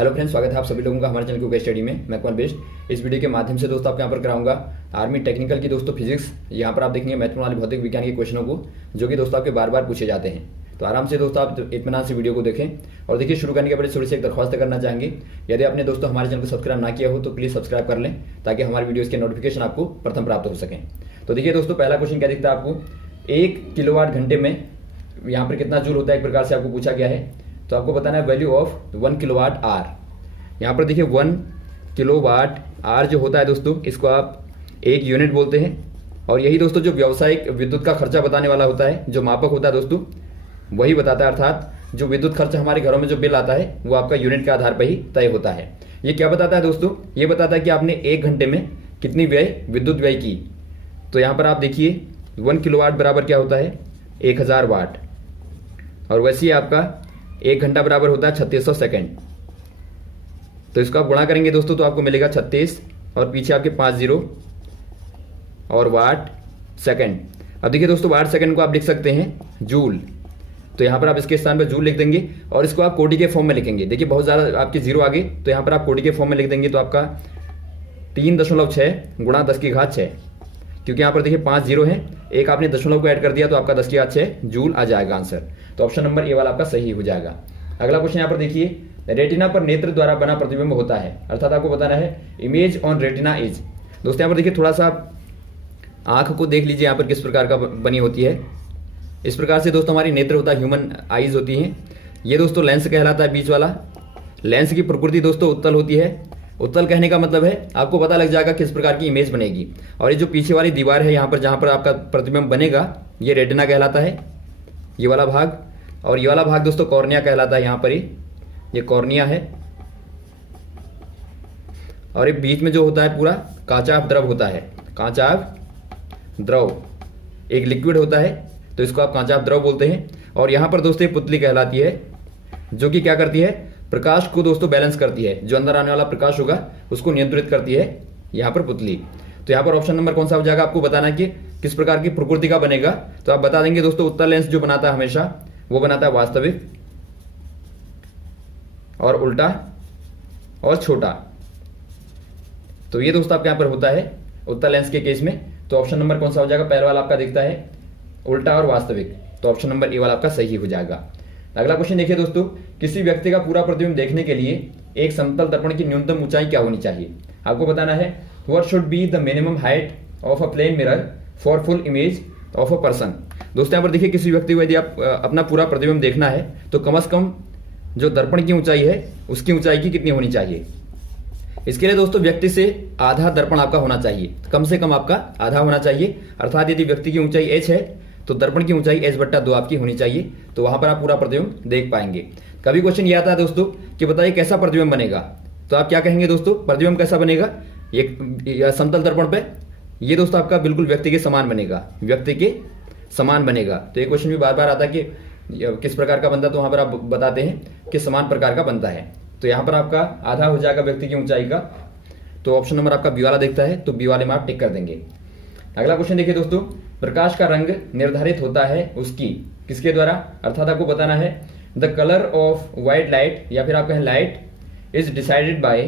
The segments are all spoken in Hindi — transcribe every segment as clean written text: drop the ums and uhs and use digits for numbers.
हेलो फ्रेंड्स, स्वागत है आप सभी लोगों का हमारे चैनल क्यूक स्टडी में। मैं कुमार बेस्ट। इस वीडियो के माध्यम से दोस्तों आपको यहाँ पर कराऊंगा आर्मी टेक्निकल की दोस्तों फिजिक्स। यहाँ पर आप देखेंगे मैथमेटिक्स भौतिक विज्ञान के क्वेश्चनों को जो कि दोस्तों आपके बार बार पूछे जाते हैं। तो आराम से दोस्तों आप इत्मीनान से वीडियो को देखें। और देखिए, शुरू करने के पहले थोड़ी सी एक दरख्वास्त करना चाहेंगे, यदि आपने दोस्तों हमारे चैनल को सब्सक्राइब ना किया हो तो प्लीज़ सब्सक्राइब कर लें ताकि हमारे वीडियोज़ के नोटिफिकेशन आपको प्रथम प्राप्त हो सकें। तो देखिए दोस्तों, पहला क्वेश्चन क्या दिखता है आपको, 1 किलोवाट घंटे में यहाँ पर कितना जूल होता है, एक प्रकार से आपको पूछा गया है। तो आपको बताना है वैल्यू ऑफ 1 किलोवाट आर। यहाँ पर देखिए 1 किलोवाट आर जो होता है दोस्तों, इसको आप एक यूनिट बोलते हैं। और यही दोस्तों जो व्यावसायिक विद्युत का खर्चा बताने वाला होता है, जो मापक होता है दोस्तों, वही बताता है। अर्थात जो विद्युत खर्च हमारे घरों में जो बिल आता है वो आपका यूनिट के आधार पर ही तय होता है। ये क्या बताता है दोस्तों, ये बताता है कि आपने 1 घंटे में कितनी विद्युत व्यय की। तो यहाँ पर आप देखिए 1 किलोवाट बराबर क्या होता है, 1000 वाट। और वैसे ही आपका 1 घंटा बराबर होता है 3600 सेकेंड। तो इसको आप गुणा करेंगे दोस्तों तो आपको मिलेगा 36 और पीछे आपके 5 जीरो और वाट सेकंड। अब देखिए दोस्तों, वाट सेकंड को आप लिख सकते हैं जूल। तो यहाँ पर आप इसके स्थान पर जूल लिख देंगे और इसको आप कोटि के फॉर्म में लिखेंगे। देखिए बहुत ज़्यादा आपके जीरो आगे, तो यहाँ पर आप कोटि के फॉर्म में लिख देंगे तो आपका 3.6 गुणा 10 की घात 6, क्योंकि यहाँ पर देखिए 5 जीरो है, एक आपने दशमलव को ऐड कर दिया तो आपका 10 की घात 6 जूल आ जाएगा आंसर। तो ऑप्शन नंबर ए वाला आपका सही हो जाएगा। अगला क्वेश्चन यहाँ पर देखिए, रेटिना पर नेत्र द्वारा बना प्रतिबिंब होता है। अर्थात आपको बताना है इमेज ऑन रेटिना इज। दोस्तों यहाँ पर देखिए थोड़ा सा आंख को देख लीजिए यहाँ पर किस प्रकार का बनी होती है। इस प्रकार से दोस्तों हमारी नेत्र होता है, ह्यूमन आईज होती हैं। ये दोस्तों लेंस कहलाता है बीच वाला। लेंस की प्रकृति दोस्तों उत्तल होती है। उत्तल कहने का मतलब है आपको पता लग जाएगा किस प्रकार की इमेज बनेगी। और ये जो पीछे वाली दीवार है यहाँ पर जहाँ पर आपका प्रतिबिंब बनेगा, ये रेटिना कहलाता है, ये वाला भाग। और ये वाला भाग दोस्तों कॉर्निया कहलाता है। यहाँ पर ही ये कॉर्निया है। और ये बीच में जो होता है पूरा कांचाभ द्रव होता है। कांचाभ द्रव एक लिक्विड होता है, तो इसको आप कांचाभ द्रव बोलते हैं। और यहाँ पर दोस्तों पुतली कहलाती है, जो कि क्या करती है, प्रकाश को दोस्तों बैलेंस करती है। जो अंदर आने वाला प्रकाश होगा उसको नियंत्रित करती है यहाँ पर पुतली। तो यहाँ पर ऑप्शन नंबर कौन सा हो जाएगा, आपको बताना है कि किस प्रकार की प्रकृति का बनेगा। तो आप बता देंगे दोस्तों, उत्तल लेंस जो बनाता है हमेशा वो बनाता है वास्तविक और उल्टा और छोटा। तो ये दोस्तों आपके यहाँ पर होता है उत्तल लेंस के केस में। तो ऑप्शन नंबर कौन सा हो जाएगा, पहला वाला आपका दिखता है उल्टा और वास्तविक। तो ऑप्शन नंबर ए वाला आपका सही हो जाएगा। अगला क्वेश्चन देखिए दोस्तों, किसी व्यक्ति का पूरा प्रतिबिंब देखने के लिए एक समतल दर्पण की न्यूनतम ऊंचाई क्या होनी चाहिए। आपको बताना है what should be the minimum height of a plane mirror for full image of a person. दोस्तों यहाँ पर देखिए, किसी व्यक्ति को यदि आप अपना पूरा प्रतिबिंब देखना है तो कम से कम जो दर्पण की ऊंचाई है उसकी ऊंचाई की कितनी होनी चाहिए। इसके लिए दोस्तों व्यक्ति से आधा दर्पण आपका होना चाहिए, कम से कम आपका आधा होना चाहिए। अर्थात यदि व्यक्ति की ऊंचाई h है तो दर्पण की ऊंचाई h/2 आपकी होनी चाहिए। तो वहां पर आप पूरा प्रतिबिंब देख पाएंगे। कभी क्वेश्चन ये आता है दोस्तों कि बताइए कैसा प्रतिबिंब बनेगा, तो आप क्या कहेंगे दोस्तों, प्रतिबिंब कैसा बनेगा ये समतल दर्पण पे। ये दोस्तों आपका बिल्कुल व्यक्ति के समान बनेगा, व्यक्ति के समान बनेगा। तो ये क्वेश्चन भी बार बार आता है कि किस प्रकार का बनता है, तो वहां पर आप बताते हैं कि समान प्रकार का बनता है। तो यहाँ पर आपका आधा हो जाएगा व्यक्ति की ऊंचाई का। तो ऑप्शन नंबर आपका बी वाला दिखता है, तो बी वाले में आप टिक कर देंगे। अगला क्वेश्चन देखिए दोस्तों, प्रकाश का रंग निर्धारित होता है उसकी किसके द्वारा। अर्थात आपको बताना है the colour of white light, या फिर आप कहें light is decided by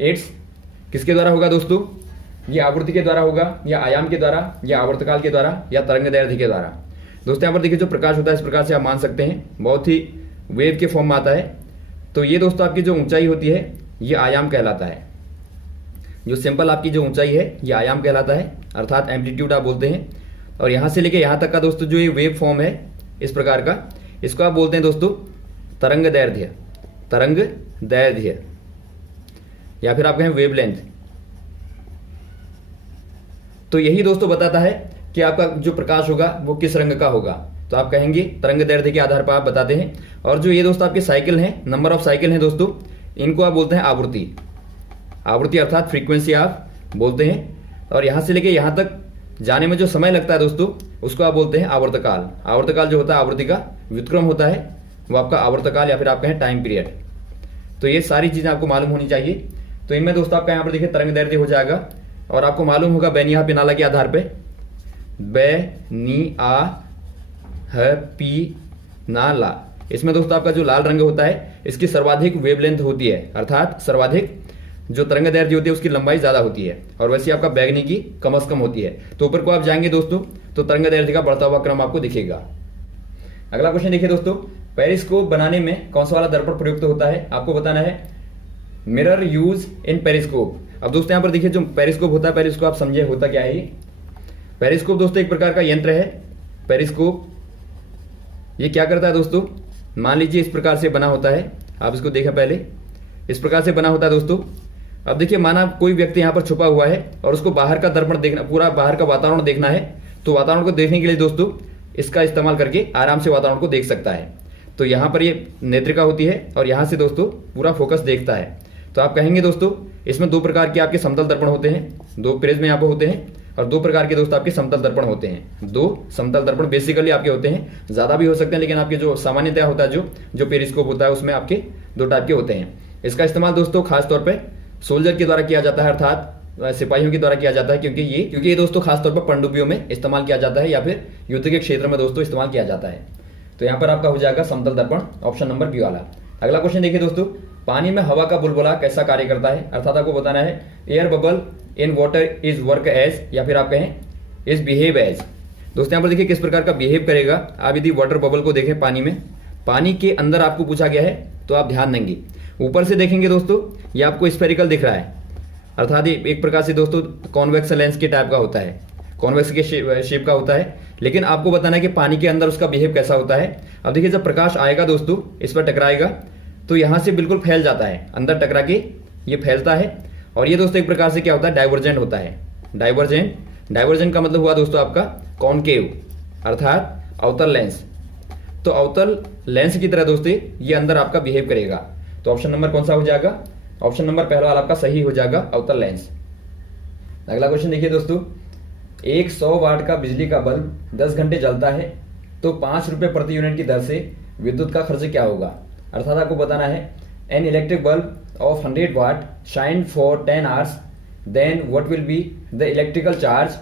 it's, किसके द्वारा होगा दोस्तों, ये आवृत्ति के द्वारा होगा, या आयाम के द्वारा, या आवर्तकाल के द्वारा, या तरंग दैर्ध्य के द्वारा। दोस्तों यहाँ पर देखिए जो प्रकाश होता है इस प्रकार से आप मान सकते हैं, बहुत ही वेव के फॉर्म में आता है। तो ये दोस्तों आपकी जो ऊंचाई होती है ये आयाम कहलाता है। जो सिंपल आपकी जो ऊंचाई है ये आयाम कहलाता है, अर्थात एम्पलीट्यूड आप बोलते हैं। और यहाँ से लेके यहाँ तक का दोस्तों जो ये वेव फॉर्म है इस प्रकार का, इसको आप बोलते हैं दोस्तों तरंग दैर्ध्य, तरंग दैर्ध्य, या फिर आप कहें वेवलेंथ। तो यही दोस्तों बताता है कि आपका जो प्रकाश होगा वो किस रंग का होगा। तो आप कहेंगे तरंग दैर्ध्य के आधार पर आप बताते हैं। और जो ये दोस्तों आपके साइकिल हैं, नंबर ऑफ साइकिल हैं दोस्तों, इनको आप बोलते हैं आवृत्ति। आवृत्ति अर्थात फ्रीक्वेंसी आप बोलते हैं। और यहाँ से लेके यहाँ तक जाने में जो समय लगता है दोस्तों उसको आप बोलते हैं आवर्तकाल। आवर्तकाल जो होता है आवृत्ति का व्युत्क्रम होता है, वो आपका आवर्तकाल, या फिर आप कहें टाइम पीरियड। तो ये सारी चीजें आपको मालूम होनी चाहिए। तो इनमें दोस्तों आपका यहाँ पर देखिए तरंग दैर्ध्य हो जाएगा। और आपको मालूम होगा बेनिया पिनाला के आधार पर, बेनिया ह पी नाला, इसमें दोस्तों आपका जो लाल रंग होता है इसकी सर्वाधिक वेवलेंथ होती है, अर्थात सर्वाधिक जो तरंग दैर्ध्य होती है उसकी लंबाई ज्यादा होती है, और वैसे आपका बैगनी की कम से कम होती है। तो ऊपर को आप जाएंगे दोस्तों तो तरंग दैर्ध्य का बढ़ता हुआ क्रम आपको दिखेगा। अगला क्वेश्चन देखिए दोस्तों, पेरिस्कोप बनाने में कौन सा वाला दर्पण प्रयुक्त होता है? आपको बताना है मिरर यूज इन पेरिस्कोप। अब दोस्तों यहाँ पर देखिए जो पेरिस्कोप होता है, पहले इसको आप समझे होता क्या है। पेरिस्कोप दोस्तों एक प्रकार का यंत्र है। पेरिस्कोप ये क्या करता है दोस्तों, मान लीजिए इस प्रकार से बना होता है, आप इसको देखें पहले, इस प्रकार से बना होता है दोस्तों। अब देखिए माना कोई व्यक्ति यहाँ पर छुपा हुआ है और उसको बाहर का दर्पण देखना, पूरा बाहर का वातावरण देखना है, तो वातावरण को देखने के लिए दोस्तों इसका इस्तेमाल करके आराम से वातावरण को देख सकता है। तो यहाँ पर ये नेत्रिका होती है और यहाँ से दोस्तों पूरा फोकस देखता है। तो आप कहेंगे दोस्तों इसमें दो प्रकार के आपके समतल दर्पण होते हैं, दो प्रिज्म यहाँ पर होते हैं, और दो प्रकार के दोस्तों आपके समतल दर्पण होते हैं। दो समतल दर्पण बेसिकली आपके होते हैं, ज्यादा भी हो सकते हैं, लेकिन आपके जो सामान्यतया होता है जो पेरिस्कोप होता है उसमें आपके दो टाइप के होते हैं। इसका इस्तेमाल दोस्तों खासतौर पर सोल्जर के द्वारा किया जाता है, अर्थात सिपाहियों के द्वारा किया जाता है, क्योंकि ये दोस्तों खासतौर पर पनडुब्बियों में इस्तेमाल किया जाता है या फिर युद्ध के क्षेत्र में दोस्तों इस्तेमाल किया जाता है। तो यहाँ पर आपका हो जाएगा समतल दर्पण, ऑप्शन नंबर बी वाला। अगला क्वेश्चन देखिए दोस्तों, पानी में हवा का बुलबुला कैसा कार्य करता है? अर्थात आपको बताना है air bubble in water is work as, या फिर आप कहें इज बिहेव एज। दोस्तों यहाँ पर देखिए किस प्रकार का बिहेव करेगा। आप यदि वाटर बबल को देखें पानी में, पानी के अंदर आपको पूछा गया है तो आप ध्यान देंगे, ऊपर से देखेंगे दोस्तों ये आपको स्फेरिकल दिख रहा है, अर्थात ये एक प्रकार से दोस्तों कॉन्वेक्स लेंस के टाइप का होता है, कॉन्वेक्स के शेप का होता है। लेकिन आपको बताना है कि पानी के अंदर उसका बिहेव कैसा होता है। अब देखिए जब प्रकाश आएगा दोस्तों, इस पर टकराएगा तो यहां से बिल्कुल फैल जाता है, अंदर टकरा के ये फैलता है, और ये दोस्तों एक प्रकार से क्या होता है, डाइवर्जेंट होता है। डाइवर्जेंट का मतलब हुआ दोस्तों आपका कॉनकेव, अर्थात अवतल लेंस। तो अवतल लेंस की तरह दोस्तों ये अंदर आपका बिहेव करेगा। तो ऑप्शन नंबर कौन सा हो जाएगा? ऑप्शन नंबर पहला वाला आपका सही हो जाएगा, अवतल लेंस। अगला क्वेश्चन देखिए दोस्तों, एक 100 वाट का बिजली का बल्ब 10 घंटे जलता है तो 5 रुपए प्रति यूनिट की दर से विद्युत का खर्च क्या होगा? अर्थात आपको बताना है an electric bulb of 100 watt shine for 10 hours, then what will be the electrical charge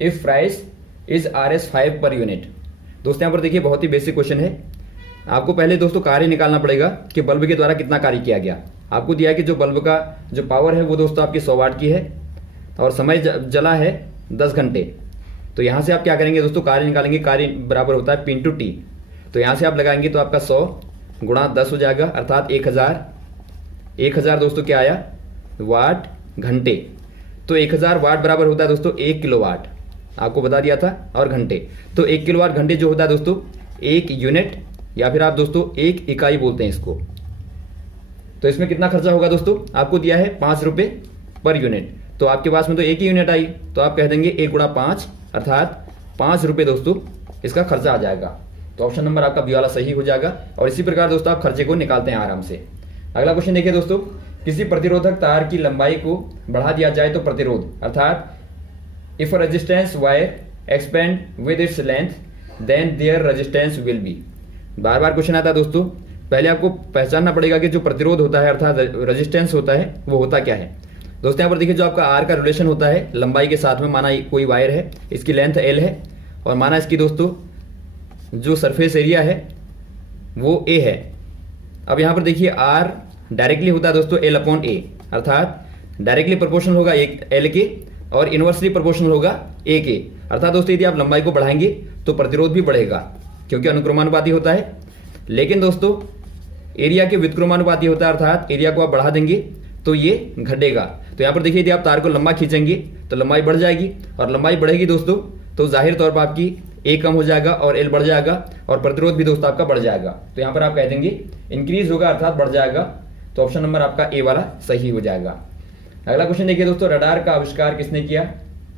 if price is Rs5 per unit. दोस्तों यहाँ पर देखिए बहुत ही बेसिक क्वेश्चन है। आपको पहले दोस्तों कार्य निकालना पड़ेगा कि बल्ब के द्वारा कितना कार्य किया गया। आपको दिया है कि जो बल्ब का जो पावर है वो दोस्तों आपकी 100 वाट की है और समय जला है 10 घंटे। तो यहां से आप क्या करेंगे दोस्तों, कार्य निकालेंगे, कार्य बराबर होता है P × T। तो यहां से आप लगाएंगे तो आपका 100 × 10 हो जाएगा, अर्थात 1000 दोस्तों क्या आया, वाट घंटे। तो 1000 वाट बराबर होता है दोस्तों 1 किलोवाट, आपको बता दिया था, और घंटे तो 1 किलोवाट घंटे जो होता है दोस्तों 1 यूनिट, या फिर आप दोस्तों 1 इकाई बोलते हैं इसको। तो इसमें कितना खर्चा होगा दोस्तों, आपको दिया है 5 रुपए पर यूनिट, तो आपके पास में तो 1 ही यूनिट आई, तो आप कह देंगे 1 × 5 अर्थात 5 रुपए दोस्तों इसका खर्चा आ जाएगा। तो ऑप्शन नंबर आपका बी वाला सही हो जाएगा। और इसी प्रकार दोस्तों आप खर्चे को निकालते हैं आराम से। अगला क्वेश्चन देखिए दोस्तों, किसी प्रतिरोधक तार की लंबाई को बढ़ा दिया जाए तो प्रतिरोध, अर्थात if resistance wire expand with its length then their resistance will be. बार बार क्वेश्चन आता है दोस्तों, पहले आपको पहचानना पड़ेगा कि जो प्रतिरोध होता है अर्थात रेजिस्टेंस होता है वो होता क्या है। दोस्तों यहाँ पर देखिए जो आपका आर का रिलेशन होता है लंबाई के साथ में, माना कोई वायर है, इसकी लेंथ एल है और माना इसकी दोस्तों जो सरफेस एरिया है वो ए है। अब यहाँ पर देखिए आर डायरेक्टली होता है दोस्तों L/A, अर्थात डायरेक्टली प्रोपोर्शनल होगा एल के और इनवर्सली प्रोपोर्शनल होगा ए के। अर्थात दोस्तों यदि आप लंबाई को बढ़ाएंगे तो प्रतिरोध भी बढ़ेगा क्योंकि अनुक्रमानुपाती होता है। लेकिन दोस्तों एरिया के व्युत्क्रमानुपाती होता है, अर्थात एरिया को आप बढ़ा देंगे तो ये घटेगा। तो यहाँ पर देखिए यदि आप तार को लंबा खींचेंगे तो लंबाई बढ़ जाएगी, और लंबाई बढ़ेगी दोस्तों तो जाहिर तौर पर आपकी ए कम हो जाएगा और एल बढ़ जाएगा और प्रतिरोध भी दोस्तों आपका बढ़ जाएगा। तो यहाँ पर आप कह देंगे इंक्रीज होगा अर्थात बढ़ जाएगा। तो ऑप्शन नंबर आपका ए वाला सही हो जाएगा। अगला क्वेश्चन देखिए दोस्तों, रडार का आविष्कार किसने किया,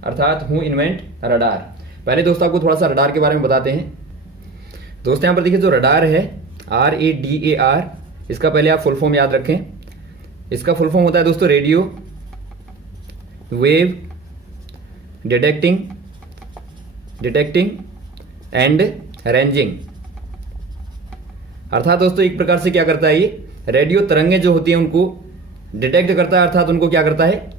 अर्थात हु इन्वेंट रडार। पहले दोस्तों आपको थोड़ा सा रडार के बारे में बताते हैं। दोस्तों यहाँ पर देखिए जो रडार है RADAR, इसका पहले आप फुल फॉर्म याद रखें। इसका फुल फॉर्म होता है दोस्तों radio wave detecting and ranging. अर्थात दोस्तों एक प्रकार से क्या करता है, ये रेडियो तरंगें जो होती हैं उनको डिटेक्ट करता है, अर्थात उनको क्या करता है,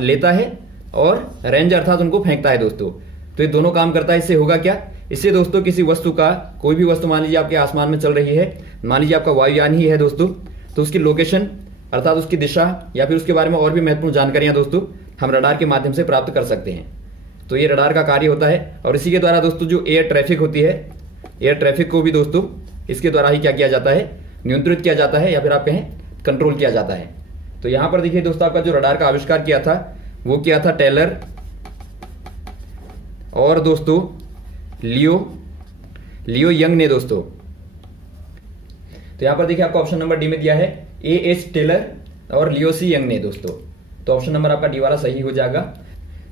लेता है, और रेंज अर्थात उनको फेंकता है दोस्तों। तो ये दोनों काम करता है। इससे होगा क्या, इससे दोस्तों किसी वस्तु का, कोई भी वस्तु मान लीजिए आपके आसमान में चल रही है, मान लीजिए आपका वायुयान ही है दोस्तों, तो उसकी लोकेशन अर्थात उसकी दिशा या फिर उसके बारे में और भी महत्वपूर्ण जानकारियां दोस्तों हम रडार के माध्यम से प्राप्त कर सकते हैं। तो ये रडार का कार्य होता है और इसी के द्वारा दोस्तों जो एयर ट्रैफिक होती है, एयर ट्रैफिक को भी दोस्तों इसके द्वारा ही क्या किया जाता है, नियंत्रित किया जाता है या फिर आप कहें कंट्रोल किया जाता है। तो यहां पर देखिए दोस्तों आपका जो रडार का आविष्कार किया था वो किया था टेलर और दोस्तों लियो यंग ने दोस्तों। तो यहां पर देखिए आपको ऑप्शन नंबर डी में दिया है A.H. टेलर और लियो सी यंग ने दोस्तों। तो ऑप्शन नंबर आपका डी वाला सही हो जाएगा।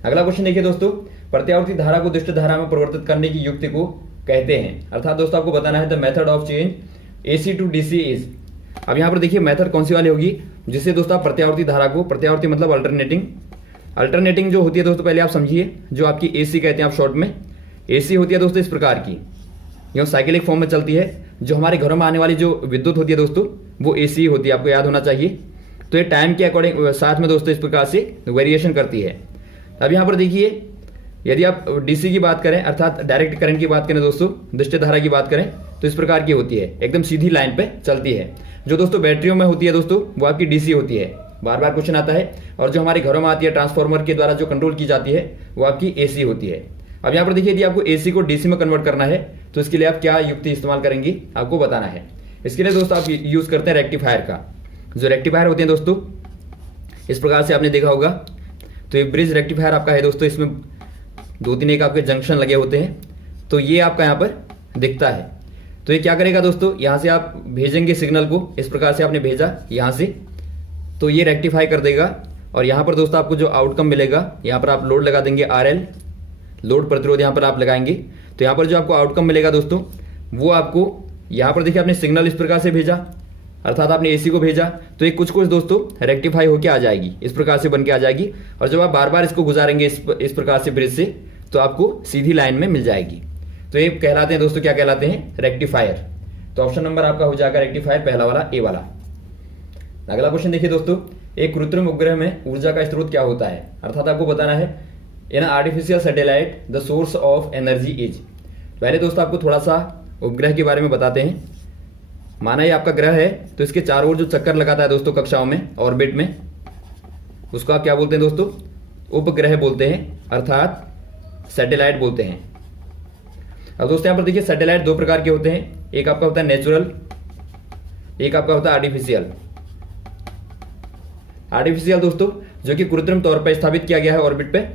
अगला क्वेश्चन देखिए दोस्तों, प्रत्यावर्ती धारा को दुष्ट धारा में परिवर्तित करने की युक्ति को कहते हैं। अर्थात दोस्तों आपको बताना है the method of change AC to DC is. अब यहां पर देखिए मेथड कौन सी वाली होगी, जिससे दोस्तों आप प्रत्यावर्ती धारा को, प्रत्यावर्ती मतलब अल्टरनेटिंग जो होती है दोस्तों, पहले आप समझिए, जो आपकी AC कहते हैं आप शॉर्ट में, AC होती है दोस्तों इस प्रकार की, यह साइकिलिक फॉर्म में चलती है। जो हमारे घरों में आने वाली जो विद्युत होती है दोस्तों वो AC होती है, आपको याद होना चाहिए। तो ये टाइम के अकॉर्डिंग साथ में दोस्तों इस प्रकार से वेरिएशन करती है। अब यहाँ पर देखिए यदि आप DC की बात करें अर्थात डायरेक्ट करंट की बात करें दोस्तों, दुष्ट धारा की बात करें तो इस प्रकार की होती है, एकदम सीधी लाइन पे चलती है। जो दोस्तों बैटरियों में होती है दोस्तों वो आपकी DC होती है, बार बार क्वेश्चन आता है। और जो हमारे घरों में आती है ट्रांसफार्मर के द्वारा जो कंट्रोल की जाती है वो आपकी AC होती है। अब यहाँ पर देखिए यदि आपको AC को DC में कन्वर्ट करना है तो इसके लिए आप क्या युक्ति इस्तेमाल करेंगे आपको बताना है। इसके लिए दोस्तों आप यूज करते हैं रेक्टिफायर का। जो रेक्टिफायर होते हैं दोस्तों इस प्रकार से आपने देखा होगा। तो ये ब्रिज रेक्टिफायर आपका है दोस्तों, इसमें 2-3 एक आपके जंक्शन लगे होते हैं। तो ये आपका यहाँ पर दिखता है। तो ये क्या करेगा दोस्तों, यहाँ से आप भेजेंगे सिग्नल को, इस प्रकार से आपने भेजा यहाँ से, तो ये रेक्टिफाई कर देगा। और यहाँ पर दोस्तों आपको जो आउटकम मिलेगा, यहाँ पर आप लोड लगा देंगे RL, लोड प्रतिरोध यहाँ पर आप लगाएंगे। तो यहाँ पर जो आपको आउटकम मिलेगा दोस्तों वो आपको यहाँ पर देखिए आपने सिग्नल इस प्रकार से भेजा अर्थात आपने AC को भेजा, तो ये कुछ दोस्तों रेक्टिफाई होकर आ जाएगी, इस प्रकार से बन के आ जाएगी। और जब आप बार बार इसको गुजारेंगे इस प्रकार से ब्रिज से, तो आपको सीधी लाइन में मिल जाएगी। तो ये कहलाते हैं दोस्तों, क्या कहलाते हैं, रेक्टिफायर। तो ऑप्शन नंबर आपका हो जाएगा रेक्टिफायर, पहला वाला A वाला। अगला क्वेश्चन देखिए दोस्तों, एक कृत्रिम उपग्रह में ऊर्जा का स्रोत क्या होता है। अर्थात आपको बताना है in artificial satellite the source of energy is. पहले दोस्तों आपको थोड़ा सा उपग्रह के बारे में बताते हैं। माना ये आपका ग्रह है, तो इसके चारों ओर जो चक्कर लगाता है दोस्तों कक्षाओं में, ऑर्बिट में, उसको आप क्या बोलते हैं दोस्तों, उपग्रह बोलते हैं अर्थात सैटेलाइट बोलते हैं। अब दोस्तों यहाँ पर देखिए सैटेलाइट 2 प्रकार के होते हैं, एक आपका होता है नेचुरल, एक आपका होता है आर्टिफिशियल। आर्टिफिशियल दोस्तों जो कि कृत्रिम तौर पर स्थापित किया गया है ऑर्बिट पे।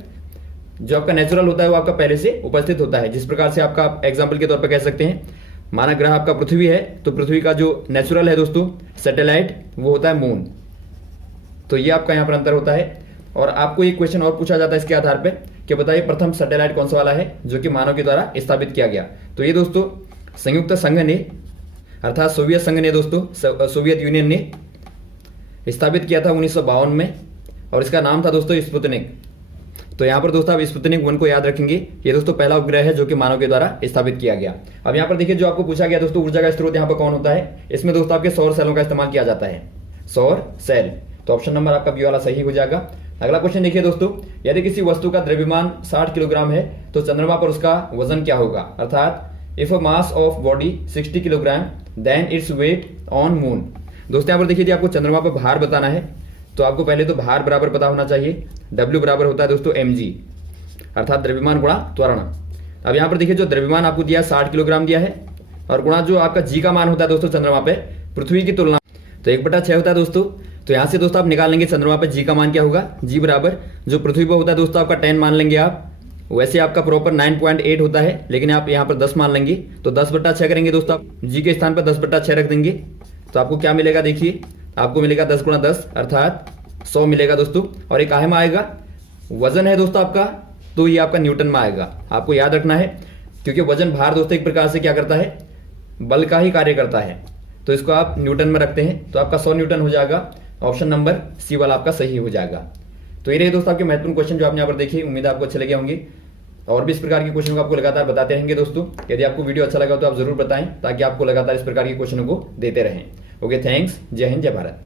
जो आपका नेचुरल होता है वो आपका पहले से उपस्थित होता है। जिस प्रकार से आपका एग्जांपल के तौर पर कह सकते हैं, माना ग्रह आपका पृथ्वी है, तो पृथ्वी का जो नेचुरल है दोस्तों सैटेलाइट वो होता है मून। तो ये आपका यहाँ पर अंतर होता है। और आपको एक क्वेश्चन और पूछा जाता है इसके आधार पर कि बताइए प्रथम सैटेलाइट कौन सा वाला है जो कि मानव के द्वारा स्थापित किया गया। तो ये दोस्तों संयुक्त संघ ने अर्थात सोवियत संघ ने दोस्तों, सोवियत यूनियन ने स्थापित किया था 1952 में, और इसका नाम था दोस्तों स्पुतनिक। तो यहाँ पर दोस्तों आप स्पुतनिक 1 को याद रखेंगे। ये दोस्तों पहला उपग्रह है जो कि मानव के द्वारा स्थापित किया गया। अब यहाँ पर देखिए जो आपको पूछा गया दोस्तों ऊर्जा का स्रोत यहाँ पर कौन होता है, इसमें दोस्तों आपके सौर सेलों का इस्तेमाल किया जाता है, सौर सेल। तो ऑप्शन नंबर आपका बी वाला सही हो जाएगा। अगला क्वेश्चन देखिए दोस्तों, यदि किसी वस्तु का द्रव्यमान 60 किलोग्राम है तो चंद्रमा पर उसका वजन क्या होगा। अर्थात if a mass of body 60 kilogram then its weight on moon. दोस्तों यहाँ पर देखिए आपको चंद्रमा पर भार बताना है, तो आपको पहले तो भार बराबर पता होना चाहिए। W बराबर होता है दोस्तों mg अर्थात द्रव्यमान गुणा त्वरण। अब यहाँ पर देखिए जो द्रव्यमान आपको दिया 60 किलोग्राम दिया है, और गुणा जो आपका g का मान होता है दोस्तों चंद्रमा पे पृथ्वी की तुलना, तो 1/6 होता है दोस्तों। तो यहाँ से दोस्तों आप निकाल लेंगे चंद्रमा पे g का मान क्या होगा, g बराबर जो पृथ्वी पर होता है दोस्तों आपका 10 मान लेंगे आप। वैसे आपका प्रॉपर 9.8 होता है, लेकिन आप यहाँ पर 10 मान लेंगे। तो 10/6 करेंगे दोस्तों, आप g के स्थान पर 10/6 रख देंगे। तो आपको क्या मिलेगा, देखिए आपको मिलेगा 10 × 10 अर्थात 100 मिलेगा दोस्तों। और एक में आएगा वजन है दोस्तों आपका, तो ये आपका न्यूटन में आएगा। आपको याद रखना है क्योंकि वजन भार दोस्तों एक प्रकार से क्या करता है, बल का ही कार्य करता है। तो इसको आप न्यूटन में रखते हैं, तो आपका 100 न्यूटन हो जाएगा। ऑप्शन नंबर सी वाला आपका सही हो जाएगा। तो ये रहे दोस्तों आपके महत्वपूर्ण क्वेश्चन जो आपने यहाँ पर देखे। उम्मीद है आपको अच्छे लगे होंगे, और भी इस प्रकार के क्वेश्चन को आपको लगातार बताते रहेंगे दोस्तों। यदि आपको वीडियो अच्छा लगा तो आप जरूर बताएं, ताकि आपको लगातार इस प्रकार के क्वेश्चनों को देते रहें। Okay, thanks. जय हिंद, जय भारत।